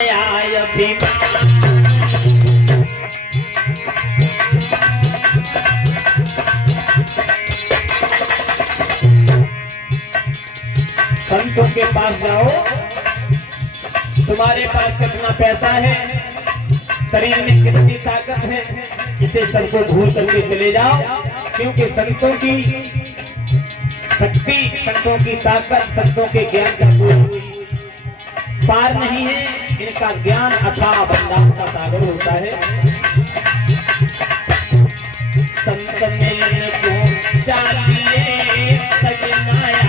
संतों के पास जाओ, तुम्हारे पास कितना पैसा है, शरीर में कितनी ताकत है, इसे सबको भूल करके चले जाओ। क्योंकि संतों की शक्ति, संतों की ताकत, संतों के ज्ञान का कोई पार नहीं है। इनका ज्ञान अथाह बंदान का सागर होता है। संत मिलन को चाहिए सजनाया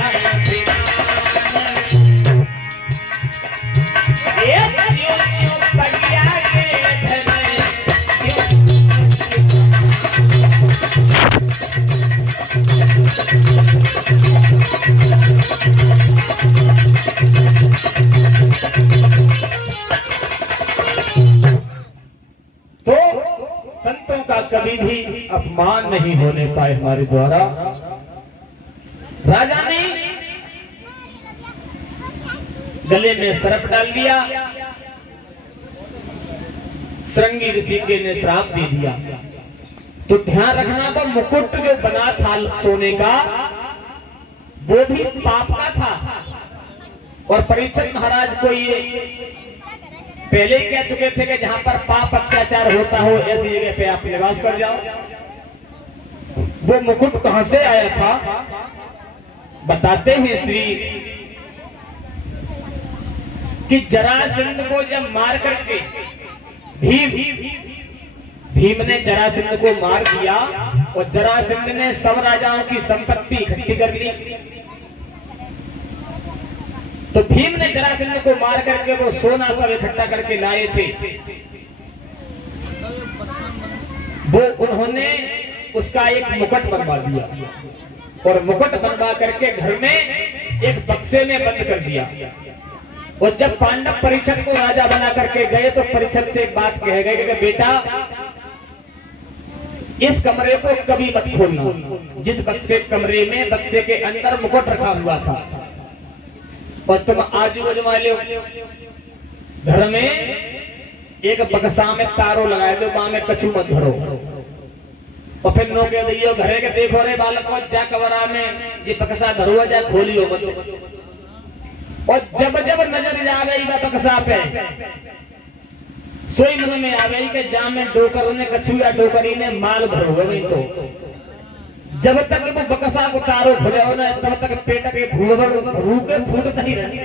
तो संतों का कभी भी अपमान नहीं होने पाए हमारे द्वारा। राजा ने गले में सर्प डाल दिया, श्रृंगी ऋषि के ने श्राप दे दिया। तो ध्यान रखना, वो मुकुट जो बना था सोने का वो भी पाप का था। और परीक्षित महाराज को ये पहले ही कह चुके थे कि जहां पर पाप अत्याचार होता हो ऐसी जगह पे आप निवास कर जाओ। वो मुकुट कहां से आया था बताते हैं श्री कि जरासंध को जब मार करके भीम ने जरासंध को मार दिया और जरासंध ने सब राजाओं की संपत्ति इकट्ठी कर ली। तो भीम ने जरासंध को मार करके वो सोना सब इकट्ठा करके लाए थे। वो उन्होंने उसका एक मुकुट बनवा दिया और मुकुट बनवा करके घर में एक बक्से में बंद कर दिया। और जब पांडव परीक्षित को राजा बना करके गए तो परीक्षित से एक बात कह गए कि बेटा इस कमरे को कभी मत खोलना। जिस कमरे में बक्से के अंदर मुकुट रखा हुआ था और तुम आजू बाजू वाले घर में एक बक्सा में तारो लगाए दो, वहां में कछु मत भरो। और फिर नो कह दियो घरे के देखो रे बालक को जा कवरा में ये बक्सा धरो जा खोलियो मत। और जब जब नजर जा गई बक्सा पे सोई मन में आ गई कि जा में डोकर ने कछु या डोकरी ने माल धरो गई। तो जब तक वो बक्सा को तारो खुले हो ना तब तक पेट के भूखे फूटता ही रहे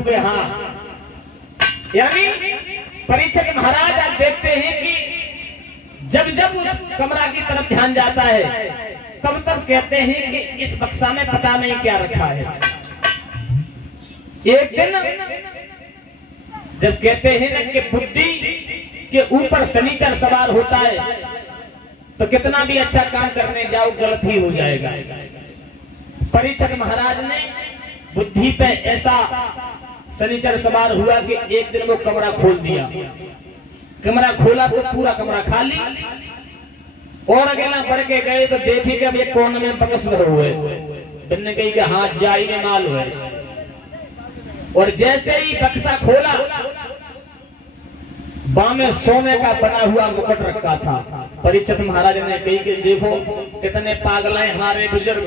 के। हाँ, यानी परीक्षित महाराज आप देखते हैं कि जब जब उस कमरा की तरफ ध्यान जाता है तब तब कहते हैं कि इस बक्सा में पता नहीं क्या रखा है। एक दिन जब कहते हैं ना कि बुद्धि के ऊपर शनिचर सवार होता है तो कितना भी अच्छा काम करने जाओ गलत ही हो जाएगा। परीक्षित महाराज ने बुद्धि पे ऐसा शनिचर सवार हुआ कि एक दिन वो कमरा खोल दिया। कमरा खोला तो पूरा कमरा खाली और अगला बढ़ के गए तो देखी कि अब ये कोने में बक्स धरो हुए। बिन्ने कही कि हाँ जाई में माल हुए। और जैसे ही बक्सा खोला बां में सोने का बना हुआ मुकुट रखा था। परीक्षित महाराज ने कही कि देखो कितने पागल हैं हमारे बुजुर्ग,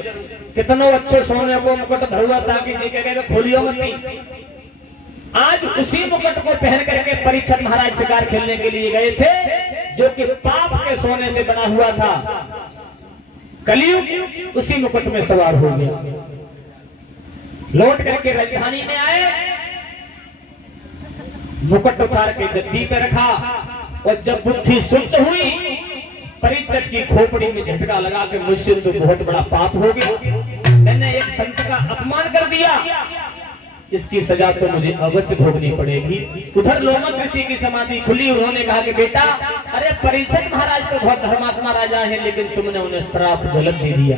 कितनो अच्छे सोने को मुकुट धरुआ ताकि देखे खोलियो मत। आज उसी मुकुट को पहन करके परीक्षित महाराज शिकार खेलने के लिए गए थे जो कि पाप के सोने से बना हुआ था। कलयुग उसी मुकुट में सवार हो गया। लौट करके राजधानी में आए, मुकुट उतार के गद्दी पे रखा और जब बुद्धि शुद्ध हुई परीक्षित की खोपड़ी में झटका लगा के मुझसे तो बहुत बड़ा पाप हो गया, मैंने एक संत का अपमान कर दिया, इसकी सजा तो मुझे अवश्य भोगनी पड़ेगी। उधर लोमस ऋषि की समाधि खुली। उन्होंने कहा कि बेटा अरे परीक्षित महाराज तो बहुत धर्मात्मा राजा हैं लेकिन तुमने उन्हें श्राप गलत दे दिया।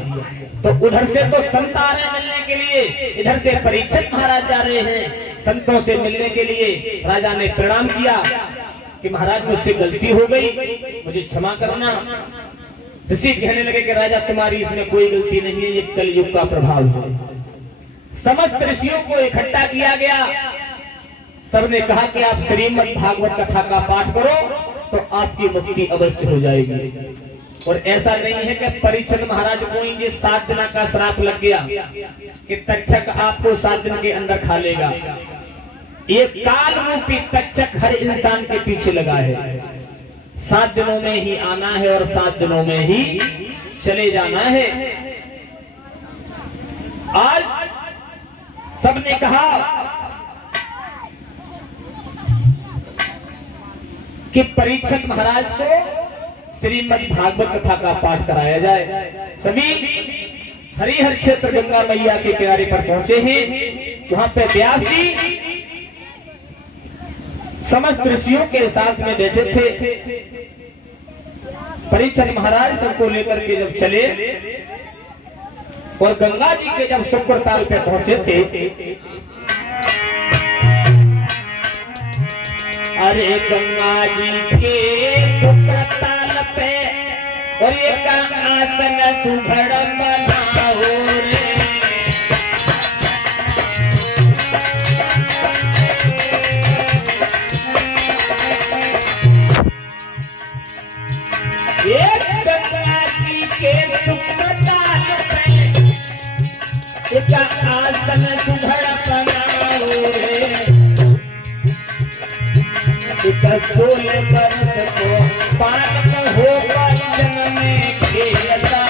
तो उधर से तो संत आ रहे मिलने के लिए, इधर से परीक्षित महाराज जा रहे हैं संतों से मिलने के लिए। राजा ने प्रणाम किया कि महाराज मुझसे गलती हो गई, मुझे क्षमा करना। ऋषि कहने लगे कि राजा तुम्हारी इसमें कोई गलती नहीं है, ये कलयुग का प्रभाव है। समस्त ऋषियों को इकट्ठा किया गया, सबने कहा कि आप श्रीमद् भागवत कथा का पाठ करो तो आपकी मुक्ति अवश्य हो जाएगी। और ऐसा नहीं है कि परीक्षित महाराज को ये 7 दिन का श्राप लग गया कि तक्षक आपको 7 दिन के अंदर खा लेगा। ये काल रूपी तक्षक हर इंसान के पीछे लगा है। 7 दिनों में ही आना है और 7 दिनों में ही चले जाना है। आज सबने कहा कि परीक्षित महाराज को श्रीमद् भागवत कथा का पाठ कराया जाए। सभी हरिहर क्षेत्र गंगा मैया के किनारे पर पहुंचे हैं। वहां पे व्यास जी समस्त ऋषियों के साथ में बैठे थे। परीक्षित महाराज सबको लेकर के जब चले और गंगा जी के जब शुक्रताल पे पहुंचे थे, अरे गंगा जी के शुक्रताल पे और एक आसन सुघड़ बनाओ रे। एक गंगा जी के शुक्रताल पे एक आसन सुघड़ बनाओ रे। 16 वर्ष को पालक हो जन्म में खेलता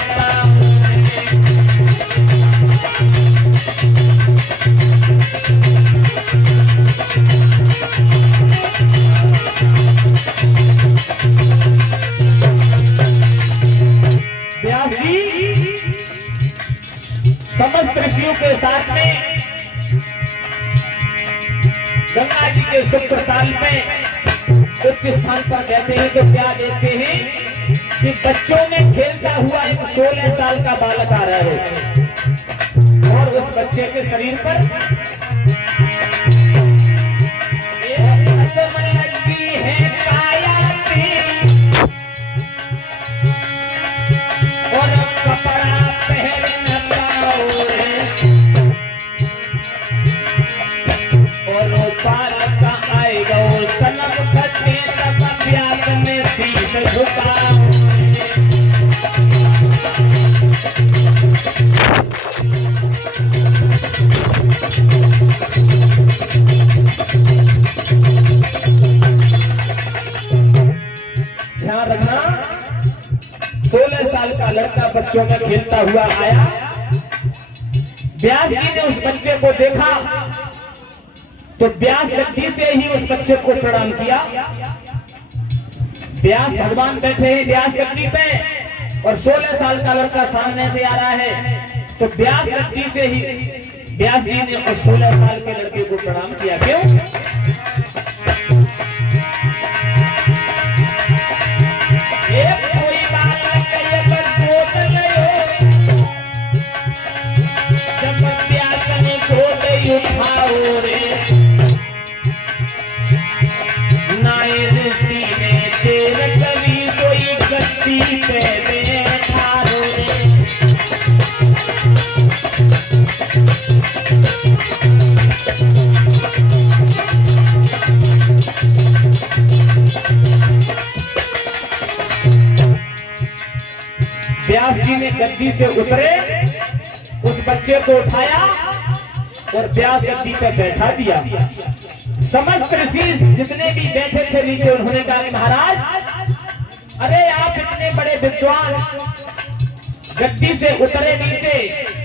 व्यास जी समस्त ऋषियों के साथ में गंगा जी के शुक्रताल में उच्च स्थान पर बैठे हैं। तो क्या देखते हैं कि बच्चों में खेलता हुआ एक 16 साल का बालक आ रहा है और उस बच्चे के शरीर पर है काया और कपड़ा पहन और बालक आएगा सनक खटे सब प्यास में शीश झुका। ध्यान रखना, 16 साल का लड़का बच्चों में खेलता हुआ आया। व्यास जी ने उस बच्चे को देखा तो व्यास गद्दी से ही उस बच्चे को प्रणाम किया। व्यास भगवान बैठे हैं व्यास गद्दी पे और 16 साल का लड़का सामने से आ रहा है। तो व्यास गद्दी से ही व्यास जी ने उस 16 साल के लड़के को प्रणाम किया। क्यों? एक कोई बालक ये बच्चों जब व्यास ने गोद उठाओ रे। नाए ऋषि ने तेरे कवि कोई गद्दी पे बैठा रे। व्यास जी ने गद्दी से उतरे, उस बच्चे को उठाया और व्यास गद्दी पे बैठा दिया। समस्त ऋषि जितने भी बैठे थे नीचे, उन्होंने कहा महाराज अरे आप इतने बड़े विद्वान गद्दी से उतरे नीचे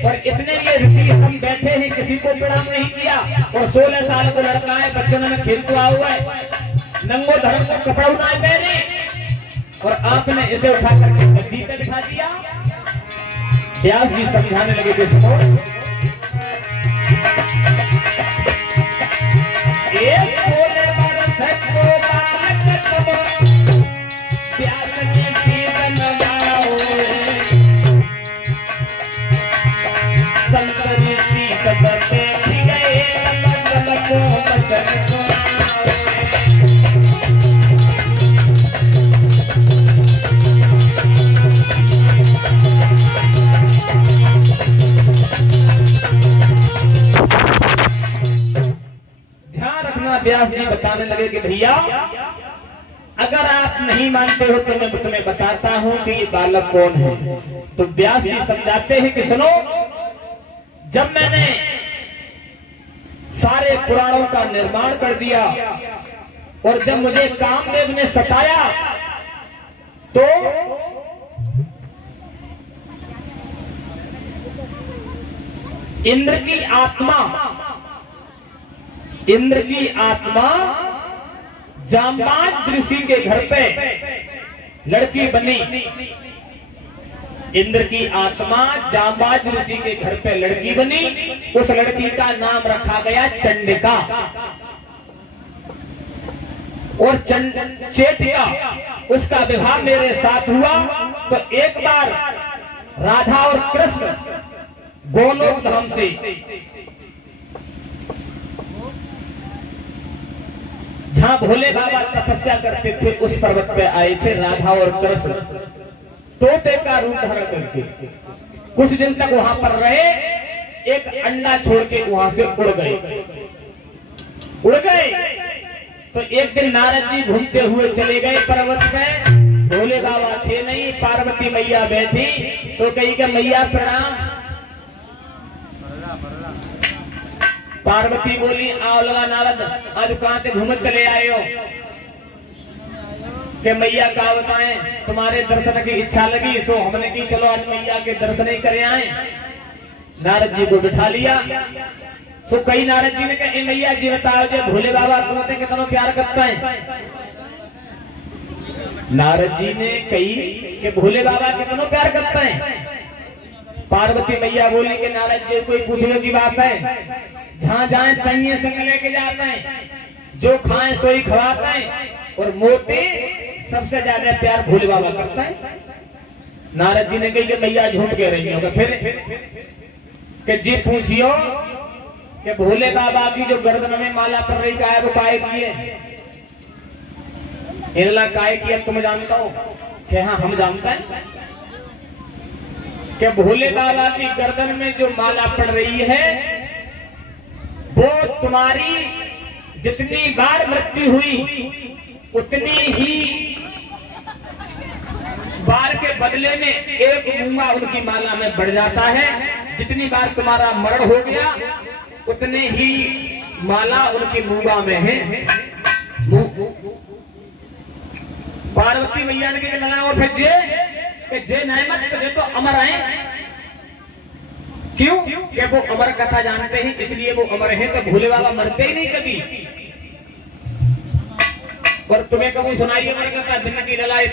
और इतने ये ऋषि हम बैठे हैं, किसी को प्रणाम नहीं किया। और 16 साल को लड़का है, बच्चों में खेलते हुआ है, नंगो धर्म को कपड़ा उठाए पहने और आपने इसे उठा करके गद्दी पे बिठा दिया। व्यास जी समझाने लगे कि सुनो, एक 16 वर्ष को बालक तुम प्यास की जीवन बनाओ। संत ऋषि सब बैठ गए, को वचन सुनाओ। जी बताने लगे कि भैया अगर आप नहीं मानते हो तो मैं तुम्हें बताता हूं कि ये बालक कौन है। तो व्यास जी समझाते हैं कि सुनो, जब मैंने सारे पुराणों का निर्माण कर दिया और जब मुझे कामदेव ने सताया तो इंद्र की आत्मा जांबाज ऋषि के घर पे लड़की बनी। इंद्र की आत्मा जांबाज ऋषि के घर पे लड़की बनी। उस लड़की का नाम रखा गया चंडिका। और चेटिका उसका विवाह मेरे साथ हुआ। तो एक बार राधा और कृष्ण गोलोक धाम से जहां भोले बाबा तपस्या करते थे उस पर्वत पे आए थे राधा और कृष्ण तोते का रूप धारण करके। कुछ दिन तक वहां पर रहे, एक अंडा छोड़ के वहां से उड़ गए। तो एक दिन नारद जी घूमते हुए चले गए पर्वत पे। भोले बाबा थे नहीं, पार्वती मैया बैठी। सो कही कि मैया प्रणाम। पार्वती बोली आओ लगा नारद, आज कहां से घूम चले आए हो? कि मैया का बताएं, तुम्हारे दर्शन की इच्छा लगी सो हमने की चलो आज मैया के दर्शन ही करे आए। नारद जी को बिठा लिया। सो कई नारद जी ने कहा मैया जी बताओ जो भोले बाबा तुम्हें कितना प्यार करता है? नारद जी ने कही कि भोले बाबा कितना प्यार करता है। पार्वती मैया बोली कि नारद जी कोई पूछने की बात है? जहां जाए तंगे संग लेके जाते हैं, जो खाएं सोई खवाते हैं और मोती सबसे ज्यादा प्यार भोले बाबा करता है। नारद जी ने कही कि मैया झूठ कह रही होगा। फिर कि जी पूछियो कि भोले बाबा की जो गर्दन में माला पड़ रही का है वो काय की है? इनला काय किया तुम जानता हो? कि हाँ हम जानता है कि भोले बाबा की गर्दन में जो माला पड़ रही है वो तुम्हारी जितनी बार मृत्यु हुई उतनी ही बार के बदले में एक मूंगा उनकी माला में बढ़ जाता है। जितनी बार तुम्हारा मरण हो गया उतने ही माला उनकी मूंगा में है। पार्वती मैया ने लगा उठे जे नहमत जे तो अमर है। क्यों? कि वो अमर कथा जानते हैं इसलिए वो अमर है। तो भोले बाबा मरते ही नहीं कभी। और तुम्हें कभी सुनाई अमर कथा बिना की लड़ाई